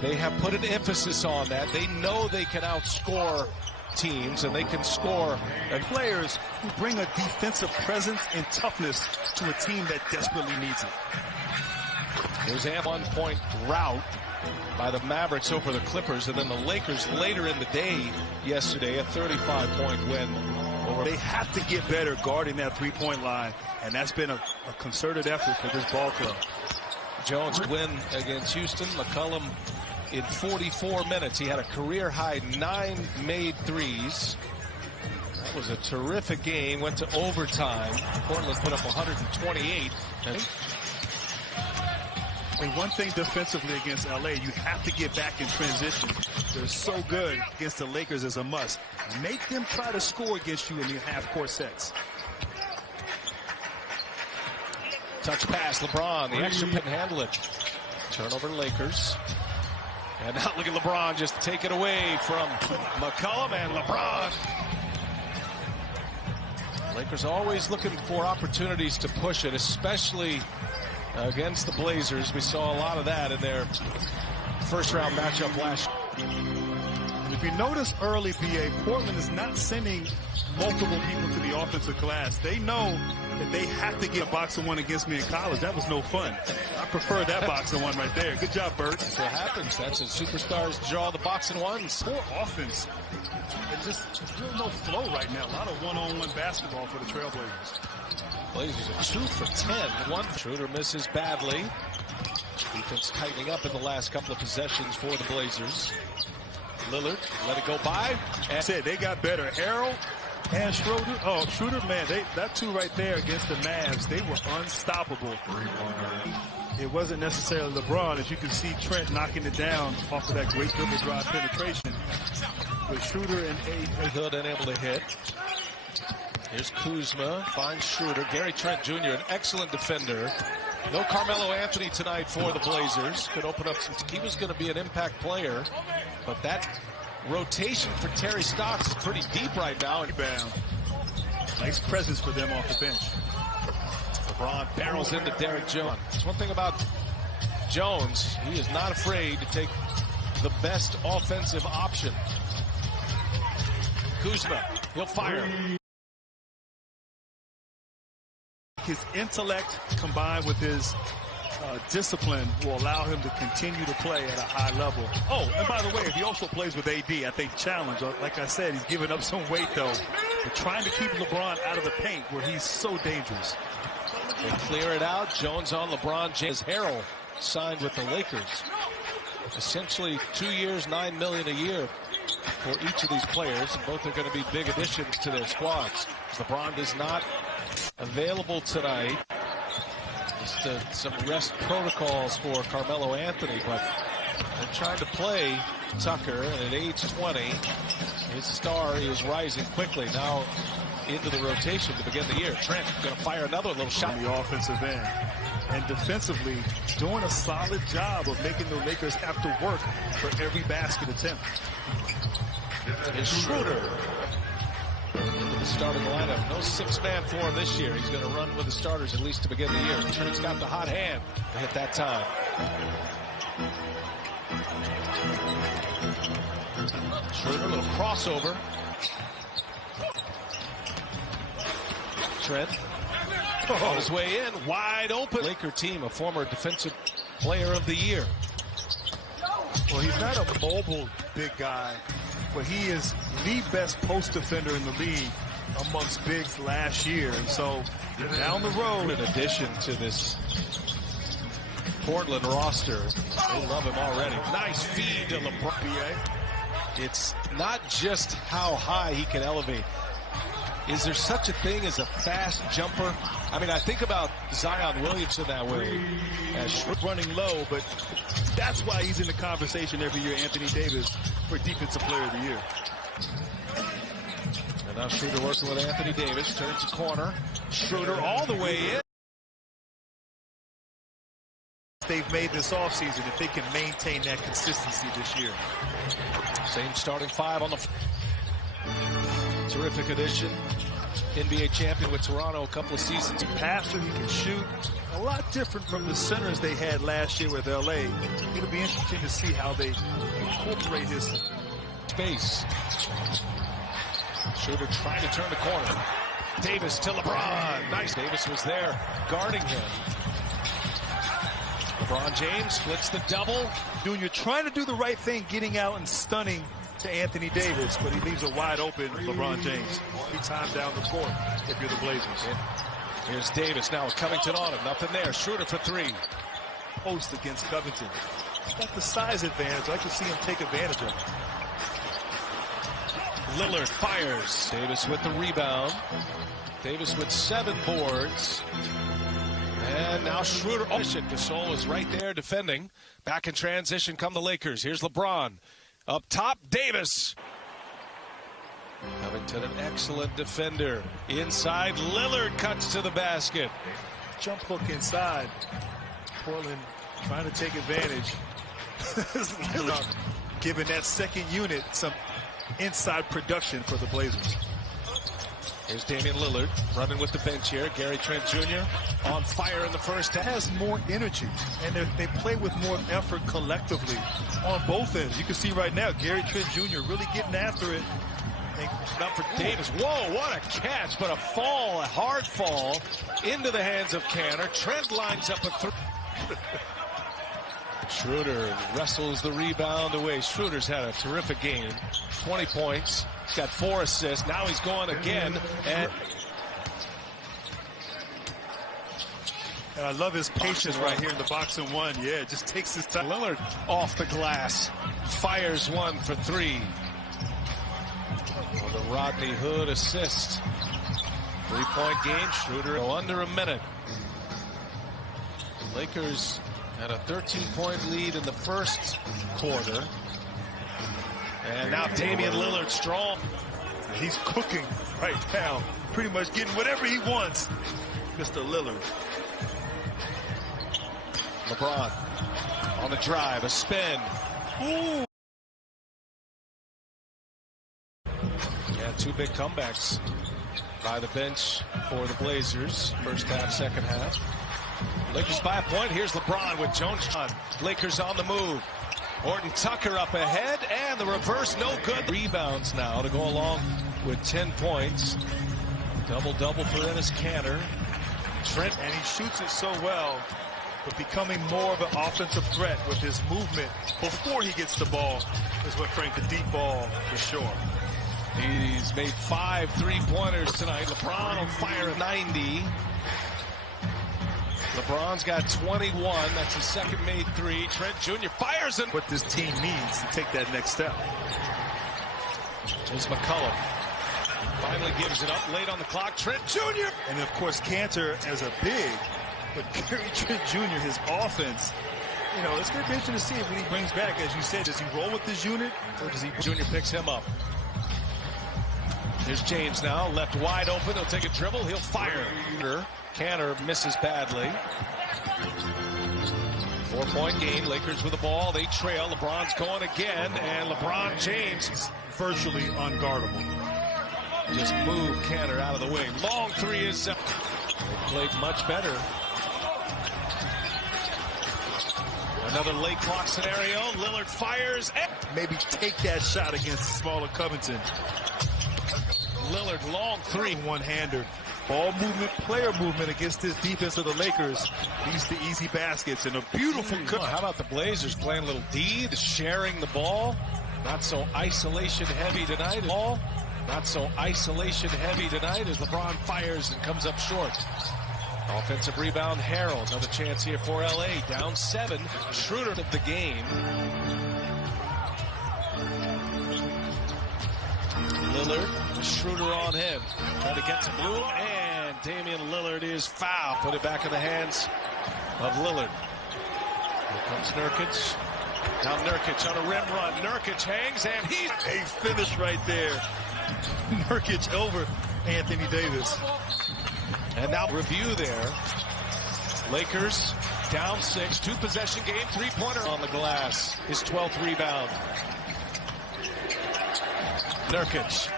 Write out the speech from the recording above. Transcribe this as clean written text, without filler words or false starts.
They have put an emphasis on that. They know they can outscore teams, and they can score. And players who bring a defensive presence and toughness to a team that desperately needs it. There's a 1-point rout by the Mavericks over the Clippers, and then the Lakers later in the day yesterday, a 35-point win. They have to get better guarding that three-point line, and that's been a concerted effort for this ball club. Jones win against Houston. McCollum in 44 minutes. He had a career-high 9 made threes. That was a terrific game. Went to overtime. Portland put up 128. And one thing defensively against LA, you have to get back in transition. They're so good against the Lakers as a must. Make them try to score against you in your half-court sets. Touch pass, LeBron. The extra couldn't handle it. Turnover Lakers. And now look at LeBron just take it away from McCollum and LeBron. Lakers always looking for opportunities to push it, especially against the Blazers. We saw a lot of that in their first-round matchup last year. And if you notice early, BA, Portland is not sending multiple people to the offensive glass. They know that they have to get a box of one against me in college. That was no fun. I prefer that box of one right there. Good job, Bert. That's what happens. That's when superstars draw the box and ones. Poor offense. There's no flow right now. A lot of one-on-one basketball for the Trailblazers. Blazers are 2 for 10. Schroder misses badly. Defense tightening up in the last couple of possessions for the Blazers. Lillard let it go by. And said they got better. Harrell and Schroder. Oh, Schroder, man, that two right there against the Mavs, they were unstoppable. It wasn't necessarily LeBron. As you can see, Trent knocking it down off of that great dribble drive penetration. With Schroder and Hood unable to hit. Here's Kuzma, finds Schroder. Gary Trent Jr., an excellent defender. No Carmelo Anthony tonight for the Blazers. Could open up some. He was going to be an impact player, but that rotation for Terry Stotts is pretty deep right now. Rebound. Nice presence for them off the bench. LeBron barrels into Derek Jones. That's one thing about Jones. He is not afraid to take the best offensive option. Kuzma, he'll fire. His intellect combined with his discipline will allow him to continue to play at a high level. Oh, and by the way, he also plays with AD. I think challenge. Like I said, he's giving up some weight, though. But trying to keep LeBron out of the paint where he's so dangerous. They clear it out. Jones on LeBron James. Harrell signed with the Lakers. Essentially 2 years, $9 million a year for each of these players. And both are going to be big additions to their squads. LeBron is not available tonight. Just some rest protocols for Carmelo Anthony, but they're trying to play Tucker, and at age 20, his star is rising quickly. Now into the rotation to begin the year. Trent going to fire another little shot. On the offensive end. And defensively, doing a solid job of making the Lakers have to work for every basket attempt. Here's Schroder. The starting lineup. No six-man for him this year. He's going to run with the starters at least to begin the year. Trent's got the hot hand to hit that time. Schroder, a little crossover. Trent on his way in, wide open. Laker team, a former defensive player of the year. Well, he's not a mobile big guy, but he is the best post defender in the league amongst bigs last year. And so down the road, in addition to this Portland roster, they love him already. Nice feed to LeBron. It's not just how high he can elevate. Is there such a thing as a fast jumper? I mean, I think about Zion Williamson that way. As running low, but that's why he's in the conversation every year, Anthony Davis, for Defensive Player of the Year. And now Schroder working with Anthony Davis, turns the corner. Schroder all the way in. They've made this offseason if they can maintain that consistency this year. Same starting five on the... Terrific addition. NBA champion with Toronto a couple of seasons. Passer, he can shoot. A lot different from the centers they had last year with LA. It'll be interesting to see how they incorporate his space. Schroder trying to turn the corner. Davis to LeBron. Nice. Davis was there guarding him. LeBron James splits the double. Jr. trying to do the right thing, getting out and stunning to Anthony Davis, but he leaves a wide open LeBron James. 3 times down the court if you're the Blazers. Here's Davis now with Covington on him. Nothing there. Schroder for 3. Post against Covington. He's got the size advantage. I can see him take advantage of it. Lillard fires. Davis with the rebound. Davis with 7 boards. And now Schroder. Gasol is right there defending. Back in transition come the Lakers. Here's LeBron. Up top, Davis. Covington, an excellent defender. Inside, Lillard cuts to the basket. Jump hook inside. Portland trying to take advantage. Lillard giving that second unit some inside production for the Blazers. Here's Damian Lillard running with the bench here. Trent Jr. on fire in the first half. Has more energy, and they play with more effort collectively on both ends. You can see right now, Trent Jr. really getting after it. Not for Davis. Whoa, what a catch, but a fall, a hard fall into the hands of Canner. Trent lines up a 3. Schroder wrestles the rebound away. Schroder's had a terrific game. 20 points. He's got 4 assists. Now he's going again. And I love his patience right here in the box and 1. Yeah, just takes his time. Lillard off the glass. Fires 1 for 3. On the Rodney Hood assist. 3-point game. Schroder under a minute. Lakers had a 13-point lead in the first quarter. And now Damian Lillard strong. He's cooking right now. Pretty much getting whatever he wants. Mr. Lillard. LeBron on the drive. A spin. Ooh. Yeah, 2 big comebacks by the bench for the Blazers. First half, second half. Lakers by a point. Here's LeBron with Jones. Lakers on the move. Horton Tucker up ahead, and the reverse no good. Rebounds now to go along with 10 points. Double-double for Enes Kanter. Trent, and he shoots it so well, but becoming more of an offensive threat with his movement before he gets the ball is what framed the deep ball for sure. He's made 5 3-pointers tonight. LeBron on fire at 90. LeBron's got 21. That's his second made 3. Trent Jr. fires and what this team needs to take that next step. Here's McCollum. Finally gives it up late on the clock. Trent Jr. And of course, Cantor as a big, but Trent Jr., his offense. You know, it's going to be interesting to see when he brings back, as you said, does he roll with this unit or does he? Jr. picks him up. Here's James now, left wide open. He'll take a dribble. He'll fire. Cantor misses badly. 4-point game. Lakers with the ball. They trail. LeBron's going again, and LeBron James virtually unguardable. Just move Cantor out of the way. Long 3 is they played much better. Another late clock scenario. Lillard fires. And maybe take that shot against smaller Covington. Lillard, long 3. One-hander. Ball movement, player movement against this defense of the Lakers. Leads to easy baskets and a beautiful cut. How about the Blazers playing a little D, sharing the ball? Not so isolation heavy tonight. Not so isolation heavy tonight as LeBron fires and comes up short. Offensive rebound, Harrell. Another chance here for LA. Down 7. Schroder of the game. Lillard with Schroder on him. Trying to get to Bloom, and Damian Lillard is fouled. Put it back in the hands of Lillard. Here comes Nurkic. Now Nurkic on a rim run. Nurkic hangs, and he's a finish right there. Nurkic over Anthony Davis. And now review there. Lakers down 6. 2-possession game. 3-pointer on the glass. His 12th rebound. Nurkic